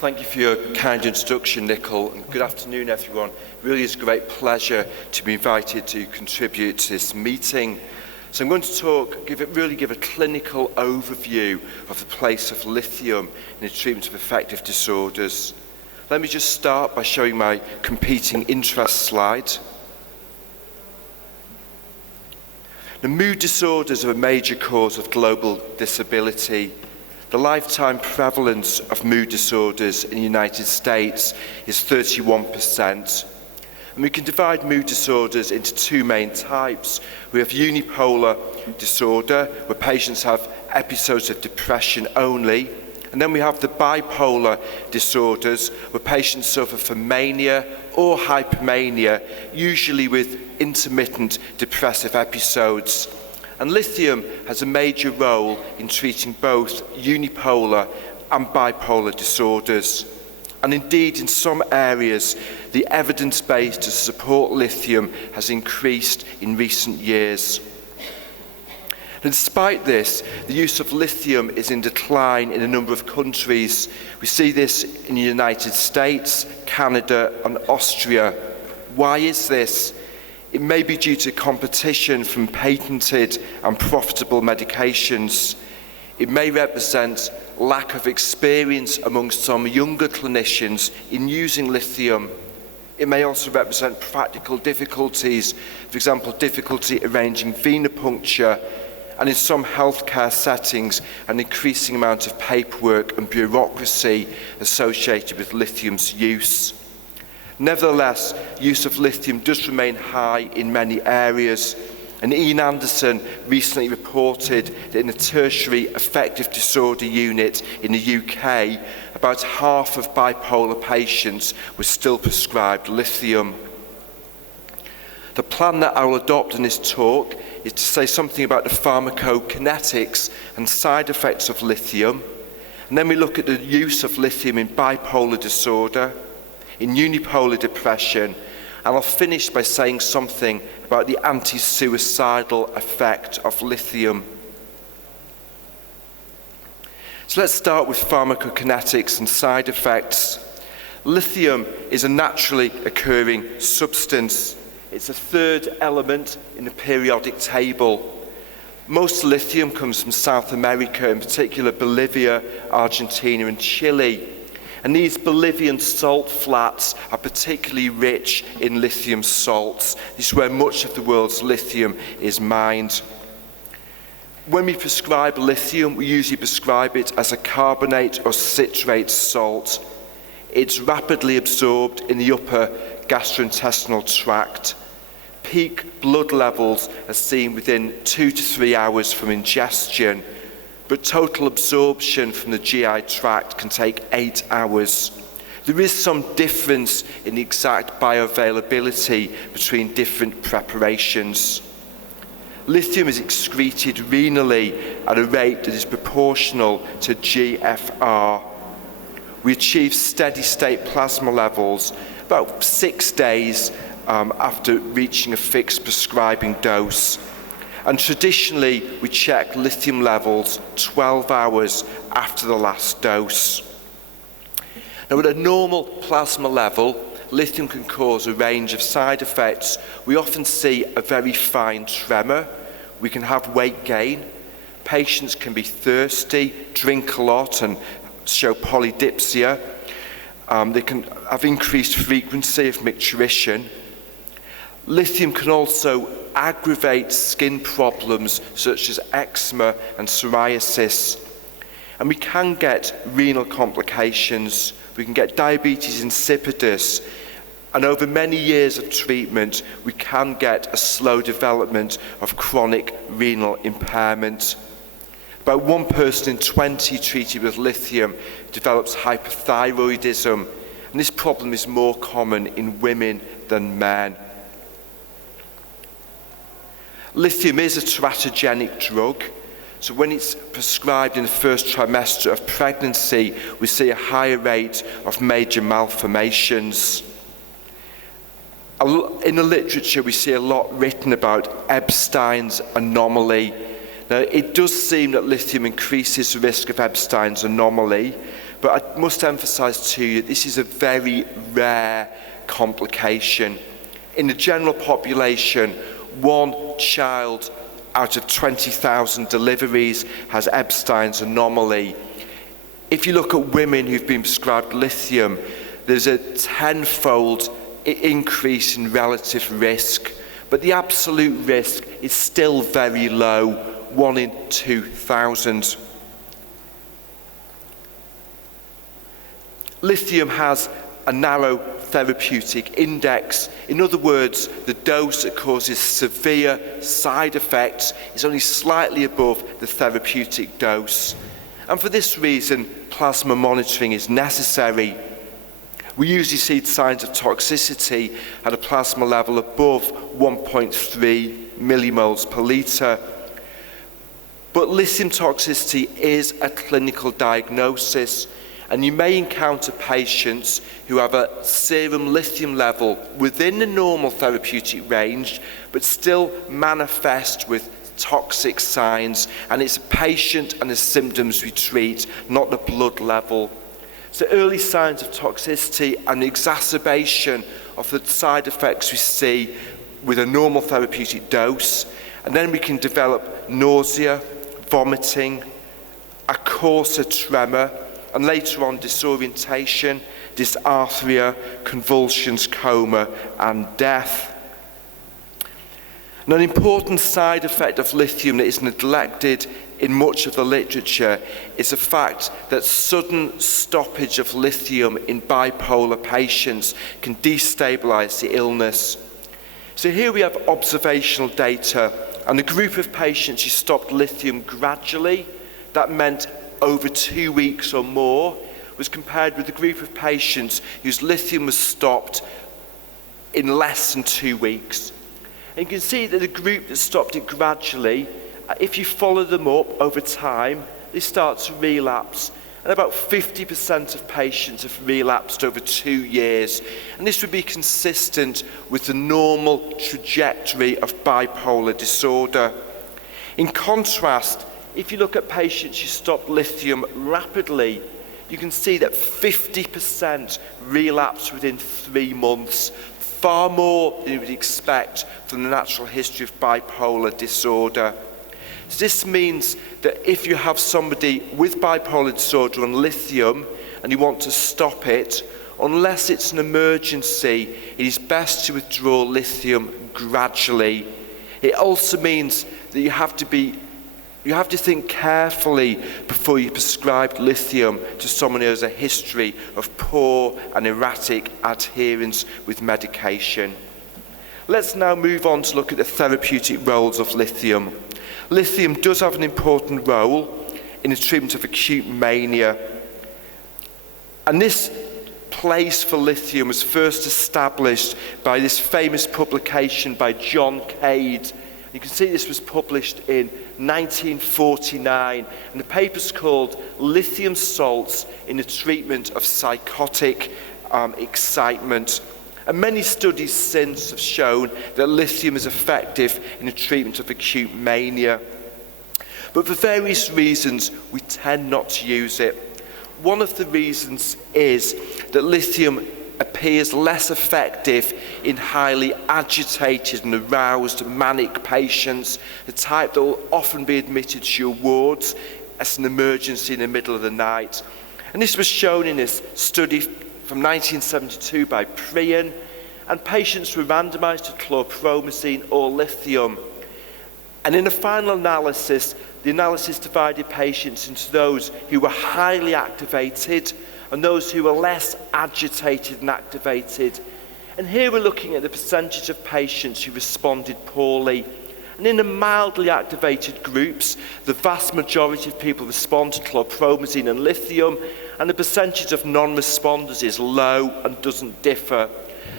Thank you for your kind introduction, Nicole, and good afternoon, everyone. It really is a great pleasure to be invited to contribute to this meeting. So I'm going to give a clinical overview of the place of lithium in the treatment of affective disorders. Let me just start by showing my competing interest slide. The mood disorders are a major cause of global disability. The lifetime prevalence of mood disorders in the United States is 31%. And we can divide mood disorders into two main types. We have unipolar disorder, where patients have episodes of depression only. And then we have the bipolar disorders, where patients suffer from mania or hypomania, usually with intermittent depressive episodes. And lithium has a major role in treating both unipolar and bipolar disorders. And indeed, in some areas, the evidence base to support lithium has increased in recent years. And despite this, the use of lithium is in decline in a number of countries. We see this in the United States, Canada, and Austria. Why is this? It may be due to competition from patented and profitable medications. It may represent lack of experience among some younger clinicians in using lithium. It may also represent practical difficulties, for example, difficulty arranging venipuncture, and in some healthcare settings, an increasing amount of paperwork and bureaucracy associated with lithium's use. Nevertheless, use of lithium does remain high in many areas, and Ian Anderson recently reported that in a tertiary affective disorder unit in the UK, about half of bipolar patients were still prescribed lithium. The plan that I will adopt in this talk is to say something about the pharmacokinetics and side effects of lithium, and then we look at the use of lithium in bipolar disorder, in unipolar depression, and I'll finish by saying something about the anti-suicidal effect of lithium. So let's start with pharmacokinetics and side effects. Lithium is a naturally occurring substance. It's a third element in the periodic table. Most lithium comes from South America, in particular Bolivia, Argentina, and Chile. And these Bolivian salt flats are particularly rich in lithium salts. This is where much of the world's lithium is mined. When we prescribe lithium, we usually prescribe it as a carbonate or citrate salt. It's rapidly absorbed in the upper gastrointestinal tract. Peak blood levels are seen within 2 to 3 hours from ingestion, but total absorption from the GI tract can take 8 hours. There is some difference in the exact bioavailability between different preparations. Lithium is excreted renally at a rate that is proportional to GFR. We achieve steady state plasma levels about 6 days after reaching a fixed prescribing dose. And traditionally, we check lithium levels 12 hours after the last dose. Now, at a normal plasma level, lithium can cause a range of side effects. We often see a very fine tremor. We can have weight gain. Patients can be thirsty, drink a lot, and show polydipsia. They can have increased frequency of micturition. Lithium can also aggravate skin problems such as eczema and psoriasis. And we can get renal complications. We can get diabetes insipidus. And over many years of treatment, we can get a slow development of chronic renal impairment. About 1 person in 20 treated with lithium develops hypothyroidism. And this problem is more common in women than men. Lithium is a teratogenic drug, so when it's prescribed in the first trimester of pregnancy, we see a higher rate of major malformations. In the literature, we see a lot written about Ebstein's anomaly. Now, it does seem that lithium increases the risk of Ebstein's anomaly, but I must emphasize to you, this is a very rare complication. In the general population, 1 child out of 20,000 deliveries has Ebstein's anomaly. If you look at women who've been prescribed lithium, there's a 10-fold increase in relative risk, but the absolute risk is still very low, 1 in 2,000. Lithium has a narrow therapeutic index. In other words, the dose that causes severe side effects is only slightly above the therapeutic dose. And for this reason, plasma monitoring is necessary. We usually see signs of toxicity at a plasma level above 1.3 millimoles per litre. But lithium toxicity is a clinical diagnosis, and you may encounter patients who have a serum lithium level within the normal therapeutic range, but still manifest with toxic signs, and it's a patient and the symptoms we treat, not the blood level. So early signs of toxicity and the exacerbation of the side effects we see with a normal therapeutic dose, and then we can develop nausea, vomiting, a coarser tremor, and later on disorientation, dysarthria, convulsions, coma, and death. Now, an important side effect of lithium that is neglected in much of the literature is the fact that sudden stoppage of lithium in bipolar patients can destabilize the illness. So here we have observational data, and a group of patients who stopped lithium gradually, that meant over 2 weeks or more, was compared with a group of patients whose lithium was stopped in less than 2 weeks. And you can see that the group that stopped it gradually, if you follow them up over time, they start to relapse. And about 50% of patients have relapsed over 2 years. And this would be consistent with the normal trajectory of bipolar disorder. In contrast, if you look at patients who stopped lithium rapidly, you can see that 50% relapse within 3 months, far more than you would expect from the natural history of bipolar disorder. So this means that if you have somebody with bipolar disorder on lithium and you want to stop it, unless it's an emergency, it is best to withdraw lithium gradually. It also means that you have to think carefully before you prescribe lithium to someone who has a history of poor and erratic adherence with medication. Let's now move on to look at the therapeutic roles of lithium. Lithium does have an important role in the treatment of acute mania. And this place for lithium was first established by this famous publication by John Cade. You can see this was published in 1949, and the paper's called Lithium Salts in the Treatment of Psychotic Excitement. And many studies since have shown that lithium is effective in the treatment of acute mania. But for various reasons, we tend not to use it. One of the reasons is that lithium appears less effective in highly agitated and aroused manic patients, the type that will often be admitted to your wards as an emergency in the middle of the night. And this was shown in this study from 1972 by Prion, and patients were randomized to chlorpromazine or lithium. And in the final analysis, the analysis divided patients into those who were highly activated and those who were less agitated and activated. And here we're looking at the percentage of patients who responded poorly. And in the mildly activated groups, the vast majority of people respond to chlorpromazine and lithium, and the percentage of non-responders is low and doesn't differ.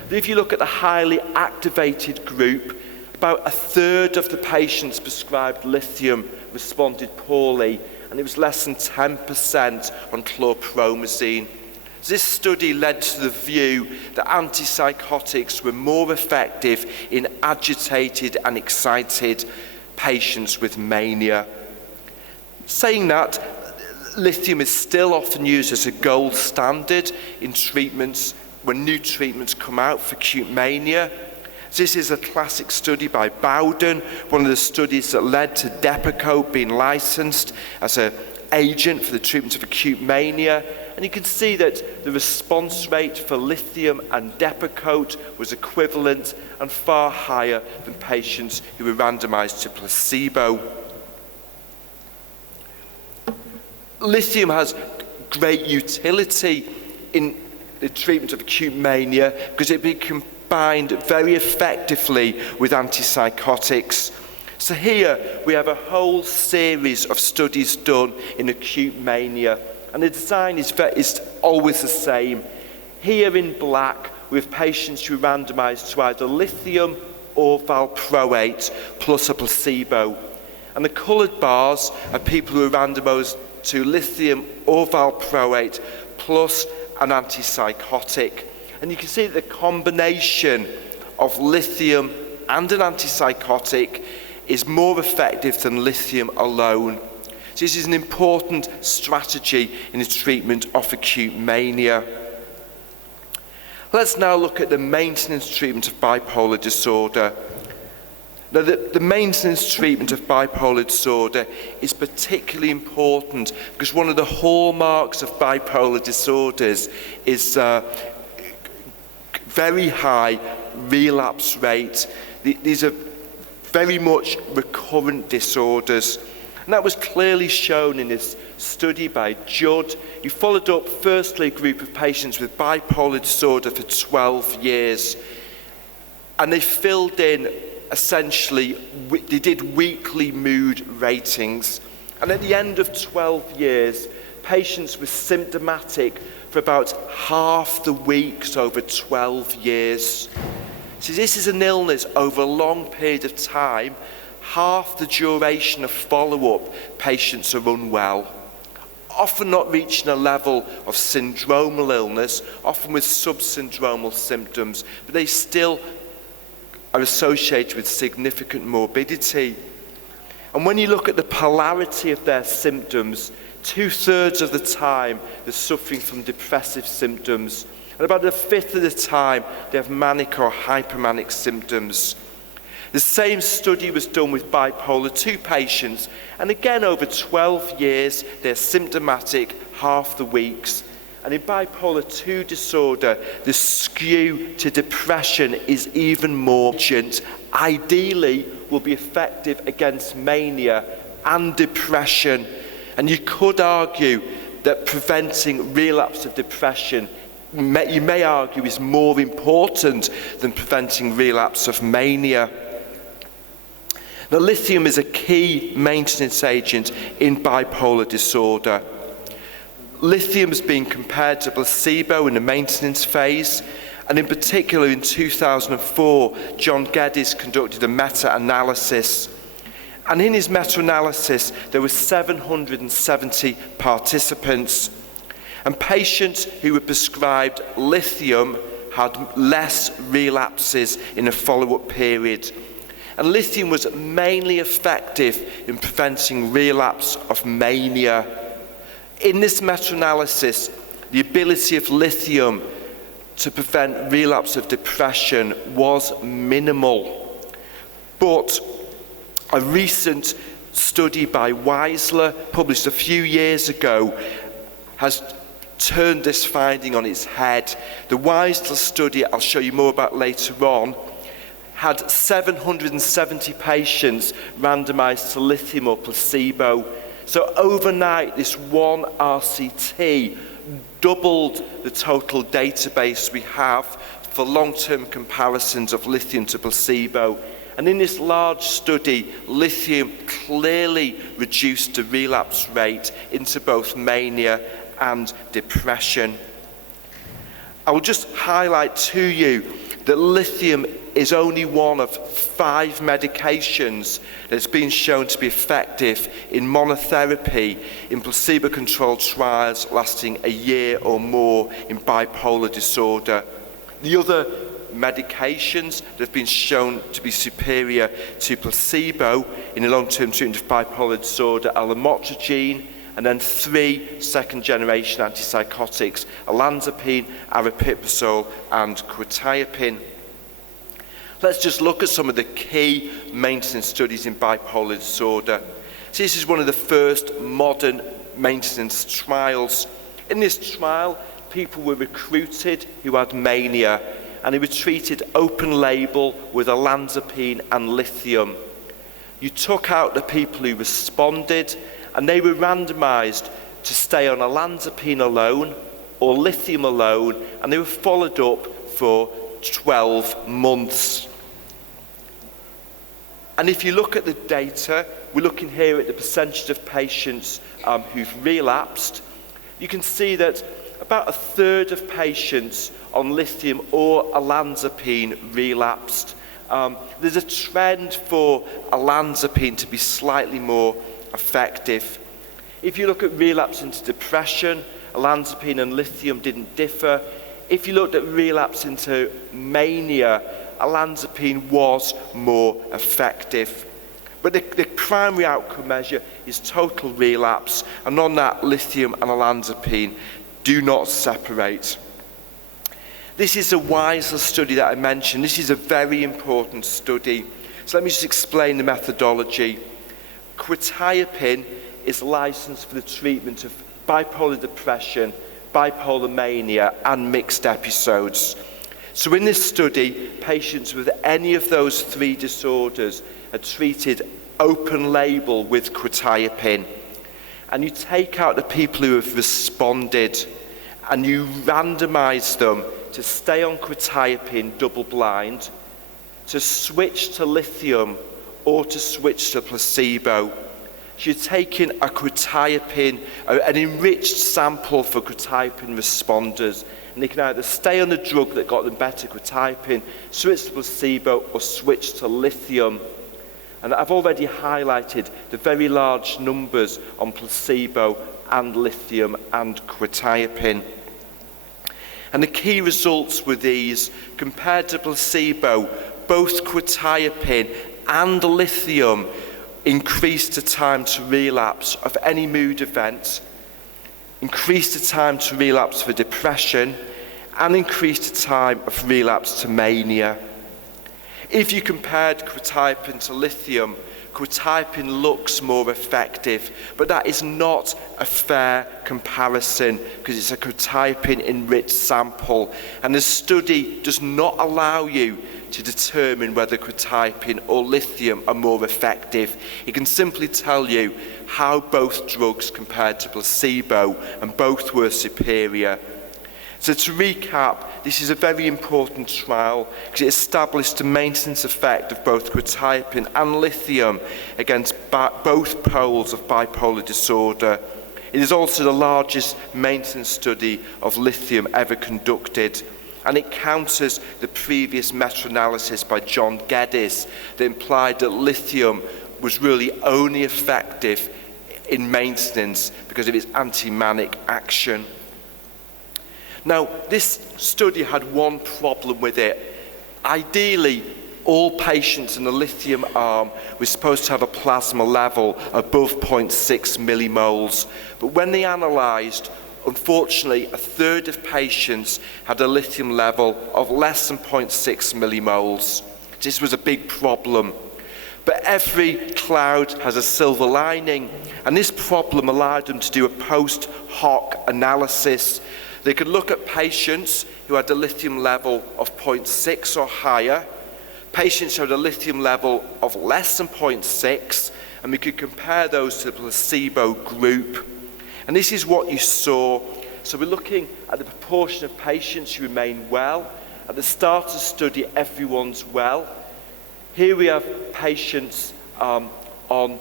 But if you look at the highly activated group, about a third of the patients prescribed lithium responded poorly, and it was less than 10% on chlorpromazine. This study led to the view that antipsychotics were more effective in agitated and excited patients with mania. Saying that, Lithium is still often used as a gold standard in treatments when new treatments come out for acute mania. This is a classic study by Bowden, one of the studies that led to Depakote being licensed as an agent for the treatment of acute mania. And you can see that the response rate for lithium and Depakote was equivalent and far higher than patients who were randomized to placebo. Lithium has great utility in the treatment of acute mania because it can be combined very effectively with antipsychotics. So here we have a whole series of studies done in acute mania, and the design is always the same. Here in black we have patients who are randomized to either lithium or valproate plus a placebo. And the colored bars are people who are randomized to lithium or valproate plus an antipsychotic. And you can see that the combination of lithium and an antipsychotic is more effective than lithium alone. So this is an important strategy in the treatment of acute mania. Let's now look at the maintenance treatment of bipolar disorder. Now, the maintenance treatment of bipolar disorder is particularly important because one of the hallmarks of bipolar disorders is very high relapse rate. These are very much recurrent disorders. And that was clearly shown in this study by Judd, who followed up firstly a group of patients with bipolar disorder for 12 years. And they filled in essentially, they did weekly mood ratings. And at the end of 12 years, patients were symptomatic for about half the weeks over 12 years. So this is an illness over a long period of time. Half the duration of follow-up, patients are unwell, often not reaching a level of syndromal illness, often with subsyndromal symptoms, but they still are associated with significant morbidity. And when you look at the polarity of their symptoms, 2/3 of the time they're suffering from depressive symptoms, and about 1/5 of the time they have manic or hypermanic symptoms. The same study was done with bipolar 2 patients, and again over 12 years they're symptomatic half the weeks. And in bipolar 2 disorder, the skew to depression is even more urgent. Ideally, will be effective against mania and depression. And you could argue that preventing relapse of depression, you may argue, is more important than preventing relapse of mania. Now, lithium is a key maintenance agent in bipolar disorder. Lithium has been compared to placebo in the maintenance phase, and in particular in 2004, John Geddes conducted a meta-analysis. And in his meta-analysis, there were 770 participants. And patients who were prescribed lithium had less relapses in a follow-up period. And lithium was mainly effective in preventing relapse of mania. In this meta-analysis, the ability of lithium to prevent relapse of depression was minimal. But a recent study by Weisler, published a few years ago, has turned this finding on its head. The Weisler study, I'll show you more about later on, had 770 patients randomized to lithium or placebo. So overnight, this one RCT doubled the total database we have for long-term comparisons of lithium to placebo. And in this large study, lithium clearly reduced the relapse rate into both mania and depression. I will just highlight to you that lithium is only one of 5 medications that's been shown to be effective in monotherapy in placebo-controlled trials lasting a year or more in bipolar disorder. The other medications that have been shown to be superior to placebo in the long-term treatment of bipolar disorder are lamotrigine and then 3 second-generation antipsychotics, olanzapine, aripiprazole, and quetiapine. Let's just look at some of the key maintenance studies in bipolar disorder. So this is one of the first modern maintenance trials. In this trial, people were recruited who had mania, and they were treated open label with olanzapine and lithium. You took out the people who responded, and they were randomized to stay on olanzapine alone or lithium alone, and they were followed up for 12 months. And if you look at the data, we're looking here at the percentage of patients who've relapsed. You can see that about a third of patients on lithium or olanzapine relapsed. There's a trend for olanzapine to be slightly more effective. If you look at relapse into depression, olanzapine and lithium didn't differ. If you looked at relapse into mania, olanzapine was more effective. But the primary outcome measure is total relapse, and on that, lithium and olanzapine do not separate. This is a WISER study that I mentioned. This is a very important study. So let me just explain the methodology. Quetiapine is licensed for the treatment of bipolar depression, bipolar mania, and mixed episodes. So in this study, patients with any of those 3 disorders are treated open label with quetiapine. And you take out the people who have responded and you randomize them to stay on quetiapine double blind, to switch to lithium, or to switch to placebo. So you're taking a quetiapine, an enriched sample for quetiapine responders, and they can either stay on the drug that got them better, quetiapine, switch to placebo, or switch to lithium. And I've already highlighted the very large numbers on placebo and lithium and quetiapine. And the key results were these: compared to placebo, both quetiapine and lithium increased the time to relapse of any mood event, increased the time to relapse for depression, and increased the time of relapse to mania. If you compared quetiapine to lithium, quetiapine looks more effective, but that is not a fair comparison because it's a quetiapine-enriched sample, and the study does not allow you to determine whether quetiapine or lithium are more effective. It can simply tell you how both drugs compared to placebo, and both were superior. So to recap, this is a very important trial because it established the maintenance effect of both quetiapine and lithium against both poles of bipolar disorder. It is also the largest maintenance study of lithium ever conducted, and it counters the previous meta-analysis by John Geddes that implied that lithium was really only effective in maintenance because of its anti-manic action. Now, this study had one problem with it. Ideally, all patients in the lithium arm were supposed to have a plasma level above 0.6 millimoles. But when they analysed, unfortunately, a third of patients had a lithium level of less than 0.6 millimoles. This was a big problem. But every cloud has a silver lining, and this problem allowed them to do a post hoc analysis. They could look at patients who had a lithium level of 0.6 or higher, patients who had a lithium level of less than 0.6, and we could compare those to the placebo group. And this is what you saw. So we're looking at the proportion of patients who remain well. At the start of the study, everyone's well. Here we have patients on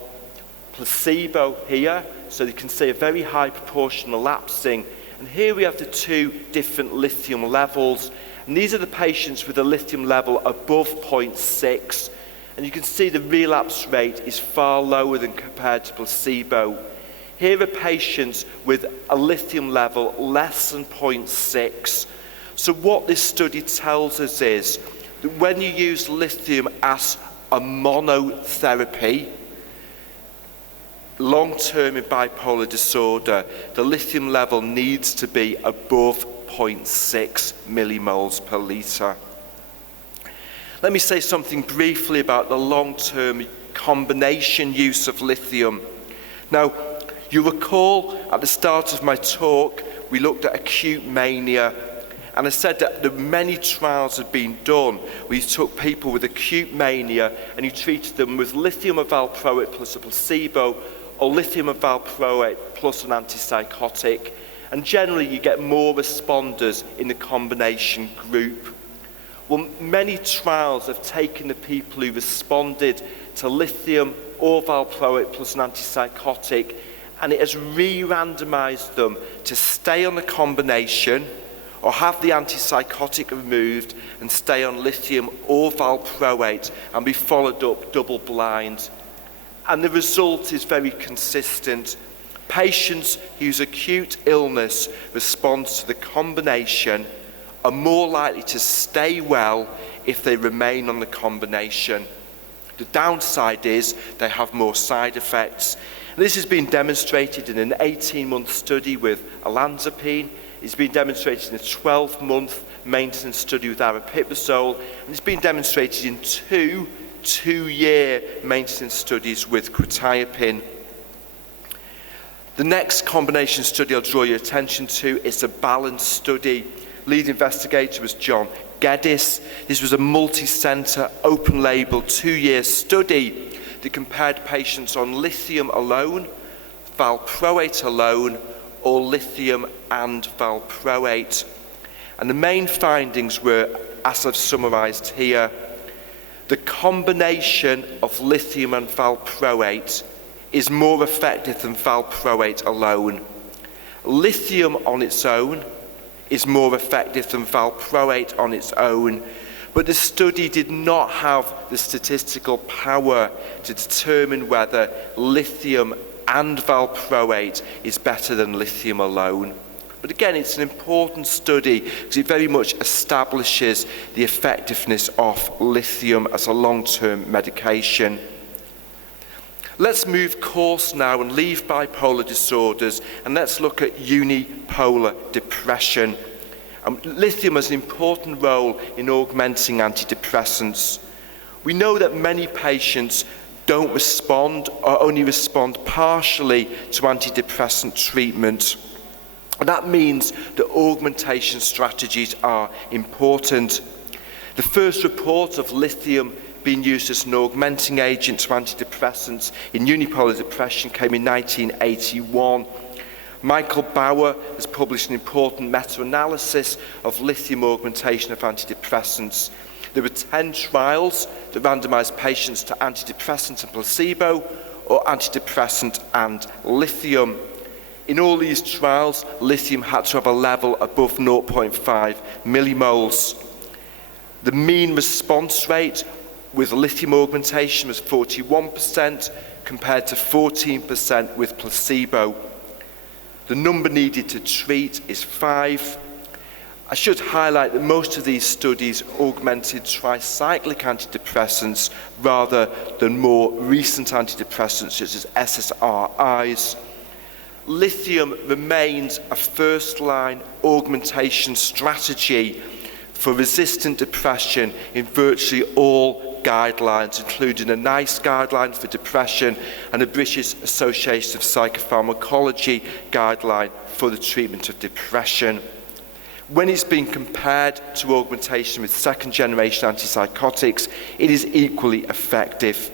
placebo here, so you can see a very high proportion elapsing. And here we have the 2 different lithium levels. And these are the patients with a lithium level above 0.6. And you can see the relapse rate is far lower than compared to placebo. Here are patients with a lithium level less than 0.6. So what this study tells us is that when you use lithium as a monotherapy, long-term in bipolar disorder, the lithium level needs to be above 0.6 millimoles per litre. Let me say something briefly about the long-term combination use of lithium. Now, you recall at the start of my talk, we looked at acute mania, and I said that many trials had been done where you took people with acute mania and you treated them with lithium or valproate plus a placebo, or lithium or valproate plus an antipsychotic, and generally you get more responders in the combination group. Well, many trials have taken the people who responded to lithium or valproate plus an antipsychotic, and it has re-randomized them to stay on the combination or have the antipsychotic removed and stay on lithium or valproate and be followed up double-blind. And the result is very consistent. Patients whose acute illness responds to the combination are more likely to stay well if they remain on the combination. The downside is they have more side effects. And this has been demonstrated in an 18-month study with olanzapine. It's been demonstrated in a 12-month maintenance study with aripiprazole, and it's been demonstrated in two-year maintenance studies with quetiapine. The next combination study I'll draw your attention to is a BALANCE study. Lead investigator was John Geddes. This was a multi-center, open-label, 2-year study that compared patients on lithium alone, valproate alone, or lithium and valproate. And the main findings were, as I've summarized here, the combination of lithium and valproate is more effective than valproate alone. Lithium on its own is more effective than valproate on its own, but the study did not have the statistical power to determine whether lithium and valproate is better than lithium alone. But again, it's an important study because it very much establishes the effectiveness of lithium as a long-term medication. Let's move course now and leave bipolar disorders, and let's look at unipolar depression. Lithium has an important role in augmenting antidepressants. We know that many patients don't respond or only respond partially to antidepressant treatment. And that means that augmentation strategies are important. The first report of lithium being used as an augmenting agent to antidepressants in unipolar depression came in 1981. Michael Bauer has published an important meta-analysis of lithium augmentation of antidepressants. There were 10 trials that randomized patients to antidepressant and placebo, or antidepressant and lithium. In all these trials, lithium had to have a level above 0.5 millimoles. The mean response rate with lithium augmentation was 41% compared to 14% with placebo. The number needed to treat is 5. I should highlight that most of these studies augmented tricyclic antidepressants rather than more recent antidepressants such as SSRIs. Lithium remains a first-line augmentation strategy for resistant depression in virtually all guidelines, including a NICE guideline for depression and a British Association of Psychopharmacology guideline for the treatment of depression. When it's been compared to augmentation with second-generation antipsychotics, it is equally effective.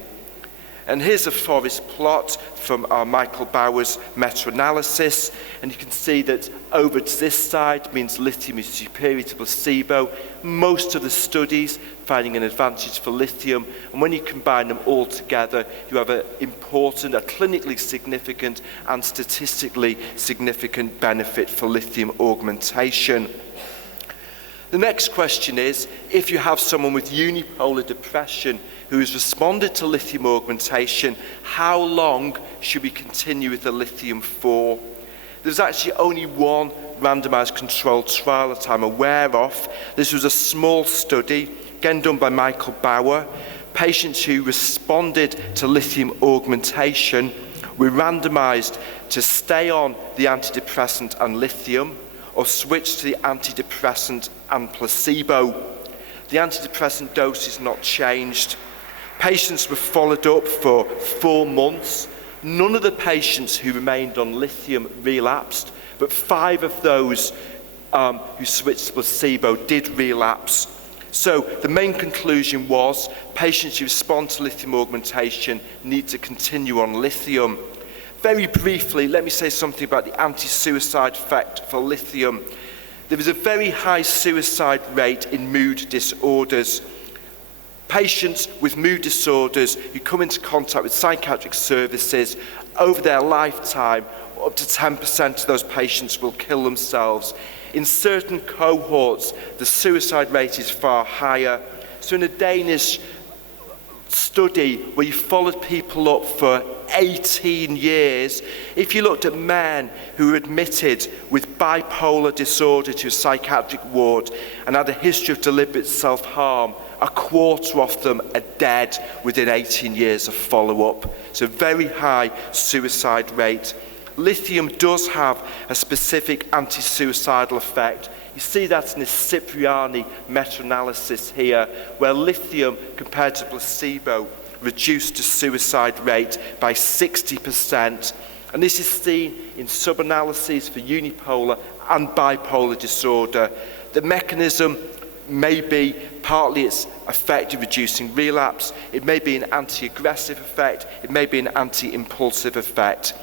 And here's a forest plot from our Michael Bauer's meta-analysis, and you can see that over to this side means lithium is superior to placebo. Most of the studies finding an advantage for lithium, and when you combine them all together, you have a clinically significant and statistically significant benefit for lithium augmentation. The next question is, if you have someone with unipolar depression who has responded to lithium augmentation, how long should we continue with the lithium for? There's actually only one randomized controlled trial that I'm aware of. This was a small study, again done by Michael Bauer. Patients who responded to lithium augmentation were randomized to stay on the antidepressant and lithium or switch to the antidepressant and placebo. The antidepressant dose is not changed. Patients were followed up for 4 months. None of the patients who remained on lithium relapsed, but 5 of those who switched to placebo did relapse. So the main conclusion was patients who respond to lithium augmentation need to continue on lithium. Very briefly, let me say something about the anti-suicide effect for lithium. There is a very high suicide rate in mood disorders. Patients with mood disorders who come into contact with psychiatric services over their lifetime, up to 10% of those patients will kill themselves. In certain cohorts, the suicide rate is far higher. So in a Danish study where you followed people up for 18 years, if you looked at men who were admitted with bipolar disorder to a psychiatric ward and had a history of deliberate self-harm, a quarter of them are dead within 18 years of follow-up. So very high suicide rate. Lithium does have a specific anti-suicidal effect. You see that in the Cipriani meta-analysis here, where lithium compared to placebo reduced the suicide rate by 60%. And this is seen in sub-analyses for unipolar and bipolar disorder. The mechanism may be partly its effect in reducing relapse, it may be an anti-aggressive effect, it may be an anti-impulsive effect.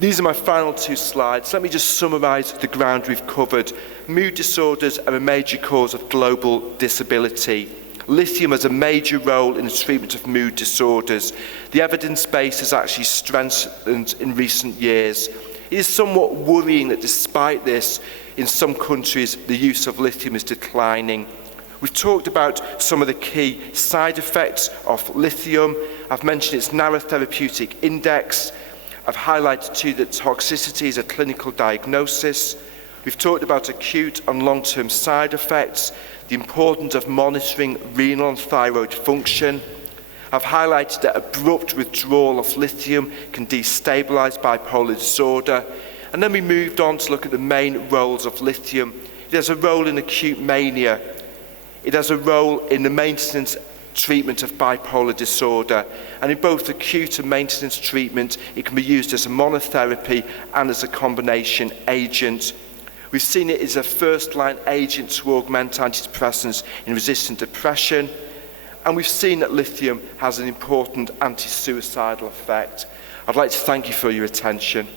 These are my final 2 slides. Let me just summarize the ground we've covered. Mood disorders are a major cause of global disability. Lithium has a major role in the treatment of mood disorders. The evidence base has actually strengthened in recent years. It is somewhat worrying that despite this, in some countries, the use of lithium is declining. We've talked about some of the key side effects of lithium. I've mentioned its narrow therapeutic index. I've highlighted too that toxicity is a clinical diagnosis. We've talked about acute and long-term side effects, the importance of monitoring renal and thyroid function. I've highlighted that abrupt withdrawal of lithium can destabilize bipolar disorder. And then we moved on to look at the main roles of lithium. It has a role in acute mania. It has a role in the maintenance treatment of bipolar disorder. And in both acute and maintenance treatment, it can be used as a monotherapy and as a combination agent. We've seen it as a first-line agent to augment antidepressants in resistant depression. And we've seen that lithium has an important anti-suicidal effect. I'd like to thank you for your attention.